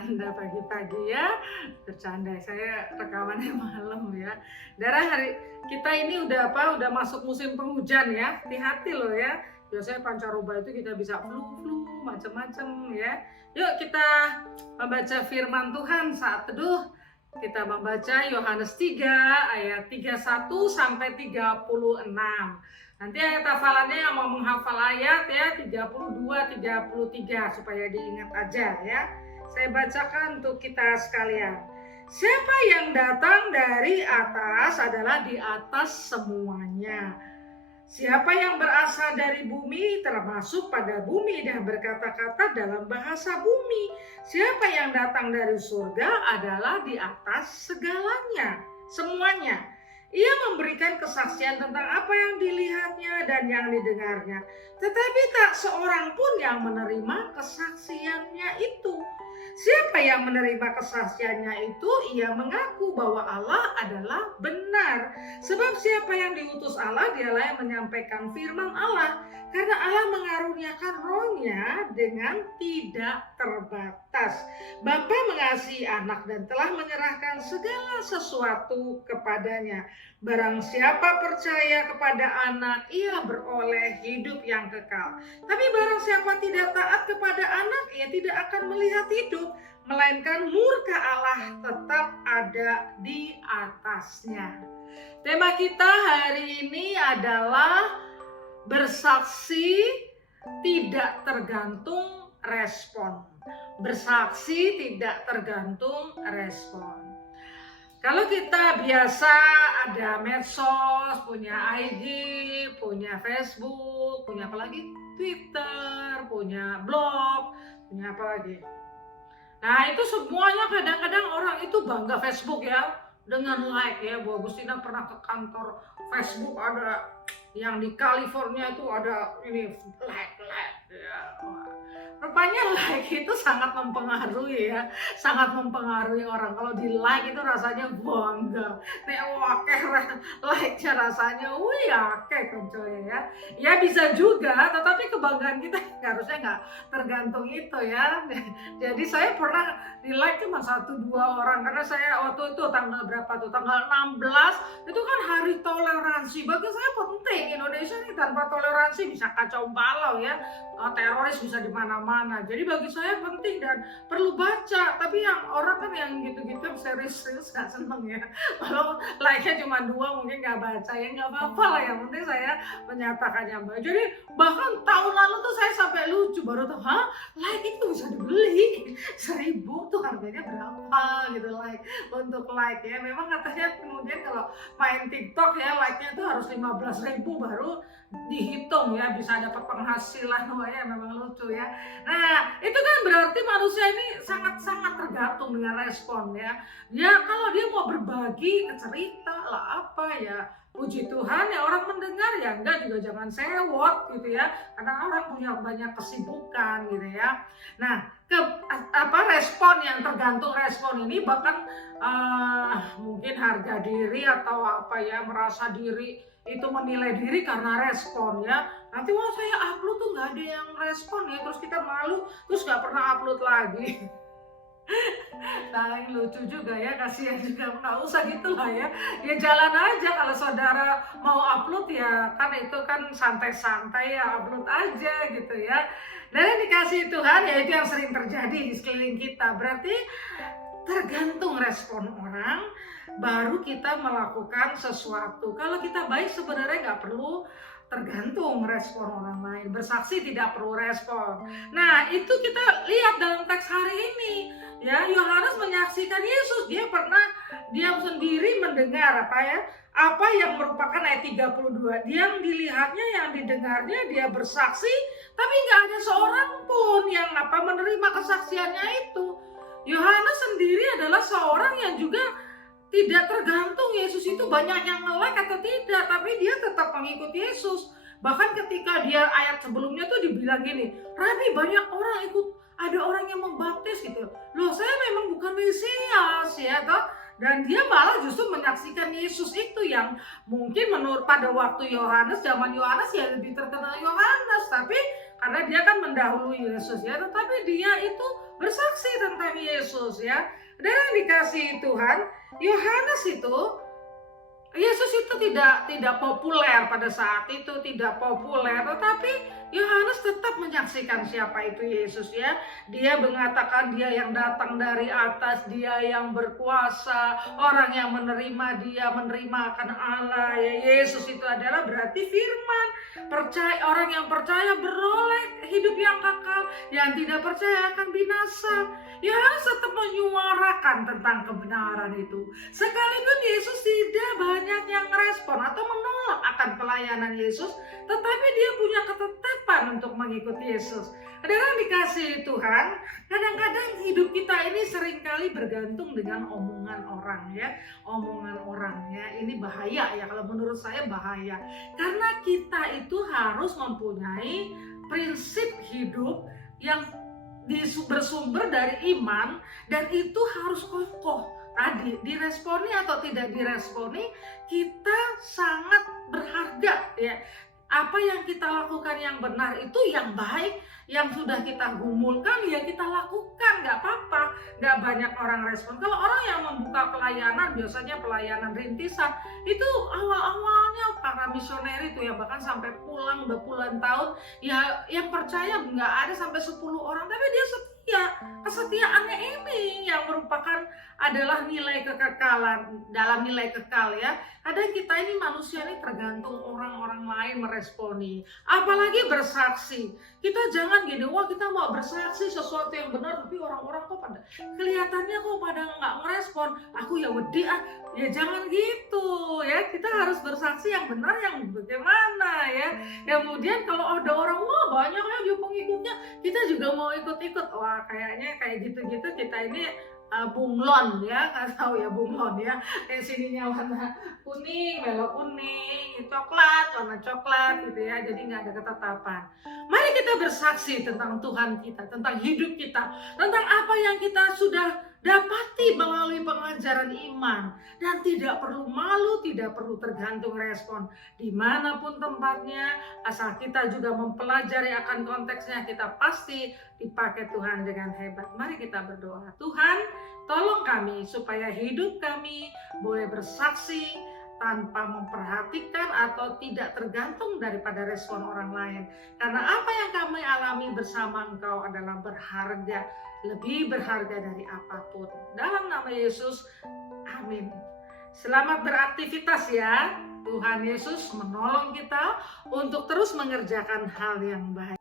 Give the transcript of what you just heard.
bercanda pagi-pagi ya. Bercanda, saya rekamannya malam ya. Darah hari kita ini udah masuk musim penghujan ya. Hati-hati loh ya. Biasanya pancaroba itu kita bisa flu macam-macam ya. Yuk kita membaca firman Tuhan saat teduh. Kita membaca Yohanes 3 ayat 31 sampai 36. Nanti ayat hafalannya yang mau menghafal ayat ya 32, 33 supaya diingat aja ya. Saya bacakan untuk kita sekalian. Siapa yang datang dari atas adalah di atas semuanya. Siapa yang berasal dari bumi termasuk pada bumi dan berkata-kata dalam bahasa bumi. Siapa yang datang dari surga adalah di atas segalanya, semuanya. Ia memberikan kesaksian tentang apa yang dilihatnya dan yang didengarnya. Tetapi tak seorang pun yang menerima kesaksiannya itu. Siapa yang menerima kesaksiannya itu, ia mengaku bahwa Allah adalah benar. Sebab siapa yang diutus Allah, dialah yang menyampaikan firman Allah. Karena Allah mengaruniakan rohnya dengan tidak terbatas. Bapa mengasihi anak dan telah menyerahkan segala sesuatu kepadanya. Barang siapa percaya kepada anak, ia beroleh hidup yang kekal. Tapi barang siapa tidak taat kepada anak, ia tidak akan melihat hidup, melainkan murka Allah tetap ada di atasnya. Tema kita hari ini adalah bersaksi tidak tergantung respon. Bersaksi tidak tergantung respon. Kalau kita biasa ada medsos, punya IG, punya Facebook, punya apa lagi? Twitter, punya blog, punya apa lagi? Nah itu semuanya kadang-kadang orang itu bangga Facebook ya, dengan like ya. Bu Agustina pernah ke kantor Facebook, ada yang di California itu ada ini like ya. Rupanya like itu sangat mempengaruhi ya, sangat mempengaruhi orang. Kalau di like itu rasanya bangga. Nek wakeh like-nya rasanya, wih akeh konconya ya. Ya bisa juga, tetapi kebanggaan kita harusnya nggak tergantung itu ya. Jadi saya pernah di like cuma 1-2 orang karena saya waktu itu tanggal berapa tuh? Tanggal 16 itu kan hari toleransi. Bagi saya penting, Indonesia ini tanpa toleransi bisa kacau balau ya. Teroris bisa di mana-mana. Jadi bagi saya penting dan perlu baca. Tapi yang orang kan yang gitu-gitu serius-serius nggak seneng ya. Kalau like-nya cuma 2 mungkin nggak baca ya, nggak apa-apa lah. Yang penting saya menyatakannya Mbak. Jadi bahkan tahun lalu tuh saya sampai lucu baru tuh, like itu bisa dibeli 1.000 tuh harganya berapa gitu like untuk like ya. Memang katanya kemudian kalau main TikTok ya like-nya tuh harus 15.000 baru dihitung ya bisa dapat penghasilan. Ya memang lucu ya. Nah itu kan berarti manusia ini sangat-sangat tergantung dengan respon ya. Ya kalau dia mau berbagi cerita lah apa ya, puji Tuhan ya orang mendengar ya, enggak juga jangan sewot gitu ya. Karena orang punya banyak kesibukan gitu ya. Nah respon yang tergantung respon ini bahkan mungkin harga diri atau apa ya, merasa diri itu menilai diri karena respon ya. Nanti wah saya upload tuh nggak ada yang respon ya, terus kita malu terus nggak pernah upload lagi. Nah lucu juga ya, kasihan juga, nggak usah gitu lah ya. Ya jalan aja kalau saudara mau upload ya kan itu kan santai-santai ya, upload aja gitu ya. Dan yang dikasih Tuhan ya itu yang sering terjadi di sekeliling kita. Berarti tergantung respon orang baru kita melakukan sesuatu. Kalau kita baik sebenarnya nggak perlu tergantung respon orang lain. Bersaksi tidak perlu respon. Nah itu kita lihat dalam teks hari ini ya. Yohanes menyaksikan Yesus. Dia pernah diam sendiri mendengar apa yang merupakan ayat 32. Dia yang dilihatnya, yang didengarnya, dia bersaksi. Tapi nggak ada seorang pun yang menerima kesaksiannya itu. Yohanes sendiri adalah seorang yang juga tidak tergantung Yesus itu banyak yang nge-like atau tidak, tapi dia tetap mengikuti Yesus. Bahkan ketika dia ayat sebelumnya tuh dibilang gini, Rabi banyak orang ikut, ada orang yang membaptis gitu. Loh saya memang bukan Mesias ya toh. Dan dia malah justru menyaksikan Yesus itu yang mungkin menurut pada waktu Yohanes, zaman Yohanes ya lebih terkenal Yohanes. Tapi karena dia kan mendahului Yesus ya, tetapi dia itu bersaksi tentang Yesus ya. Dan yang dikasihi Tuhan, Yohanes itu, Yesus itu tidak populer pada saat itu, tidak populer, tetapi Yohanes tetap menyaksikan siapa itu Yesus ya. Dia mengatakan dia yang datang dari atas, dia yang berkuasa, orang yang menerima dia, menerima akan Allah ya. Yesus itu adalah berarti firman. Orang yang percaya beroleh hidup yang kekal, yang tidak percaya akan binasa. Yohanes tetap menyuarakan tentang kebenaran itu. Sekalipun Yesus tidak banyak yang merespon atau menolak akan pelayanan Yesus, tetapi dia punya ketetapan untuk mengikuti Yesus. Adalah dikasihi Tuhan, kadang-kadang hidup kita ini seringkali bergantung dengan omongan orang ya. Omongan orang ya, ini bahaya ya, kalau menurut saya bahaya. Karena kita itu harus mempunyai prinsip hidup yang bersumber dari iman, dan itu harus kokoh. Tadi diresponi atau tidak diresponi, kita sangat berharga ya. Apa yang kita lakukan yang benar itu yang baik, yang sudah kita gumulkan ya kita lakukan, nggak apa-apa, nggak banyak orang respon. Kalau orang yang membuka pelayanan, biasanya pelayanan rintisan, itu awal-awalnya para misioner itu ya, bahkan sampai pulang udah puluhan tahun, ya yang percaya nggak ada sampai 10 orang, tapi dia setia. Kesetiaannya ini yang merupakan adalah nilai kekekalan, dalam nilai kekal ya. Kadang kita ini manusia ini tergantung orang-orang lain meresponi, apalagi bersaksi. Kita jangan gini, wah kita mau bersaksi sesuatu yang benar, tapi orang-orang kok pada kelihatannya kok pada nggak ngerespon, aku ya wedi ah. Ya jangan gitu ya, kita harus bersaksi yang benar, yang bagaimana ya. Kemudian kalau ada orang, wah banyak ya dia pengikutnya, kita juga mau ikut-ikut, wah kayaknya kayak gitu-gitu kita ini bunglon ya, nggak tahu ya bunglon ya, kayak sininya warna kuning, belok kuning, coklat, warna coklat gitu ya, jadi nggak ada ketetapan. Mari kita bersaksi tentang Tuhan kita, tentang hidup kita, tentang apa yang kita sudah dapati melalui pengajaran iman, dan tidak perlu malu, tidak perlu tergantung respon dimanapun tempatnya, asal kita juga mempelajari akan konteksnya, kita pasti dipakai Tuhan dengan hebat. Mari kita berdoa. Tuhan, tolong kami supaya hidup kami boleh bersaksi tanpa memperhatikan atau tidak tergantung daripada respon orang lain. Karena apa yang kami alami bersama Engkau adalah berharga, lebih berharga dari apapun. Dalam nama Yesus, amin. Selamat beraktivitas ya. Tuhan Yesus menolong kita untuk terus mengerjakan hal yang baik.